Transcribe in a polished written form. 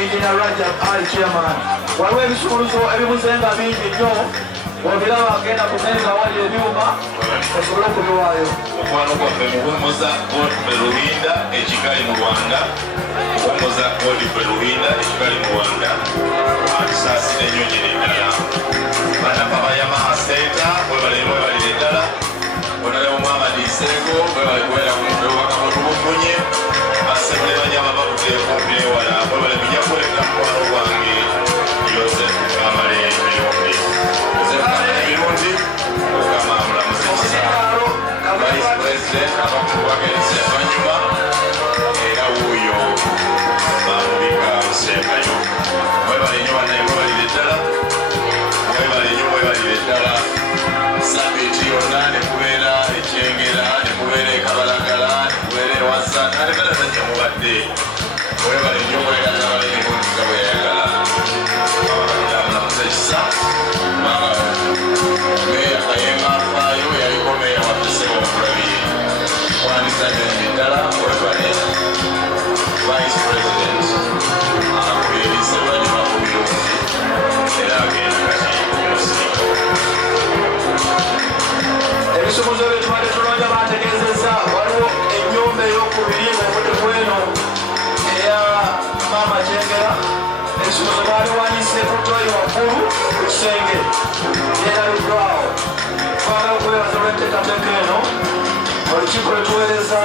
Engineer Rajab Ali Chairman. Waliwo ebisumuluzo ebibuzenga bingi nnyo bw'obiraba agenda kumenga wali ebyuma osobole okubiwaayo. Omukwano gwaffe muhumuza Godfrey Ruhinda ekikali mu Rwanda. Muhumuza Godfrey Ruhinda ekikali mu Rwanda. Akisaasira ennyo nyine ddala. Banapa ba Yamaha Center mwebalire ddala. Onalewo Muhammad Isego mwebale kubeera ku mutwe wakamutubufunye. Basebule banyama bakuteeko ewala mwebale bijja kuleka mukwano gwange Joseph Kamale Emirundi. Joseph Kamale Emirundi Mukama amulamuze Kisaalo Vice President abakulu bagenzi abanyuma era wuuyo bamubika Busembayo. Mwebale nnyo bannaye mwebalire ddala. Mwebalire ddala. Sabbiiti yonna ne kubeera ekyengera ne kubeera ekabalagala ne kubeera ewasa ate kale tajja mubadde webale nnyo mwegala balemirundi nga bwe yayagala amulamuza ekisa kubanga meeya Kayenga afaayo yaliko meeya watusebo omulabire wandisanyo ddala webale Vice President akubiriza banyuma ku birungi era agenda kati kumusirika. Ebisumuzo byetubadde tulonda bategeezezza waliwo ennyumba ey'okubiri ng'omudde kweno eya Maama Kyengera. Ebisumuzo baaliwanise ku ttooyi waggulu ku kisenge byerabiddwawo. Twagala okwebaza olw'enteekateeka eno olukiiko lwe tuweereza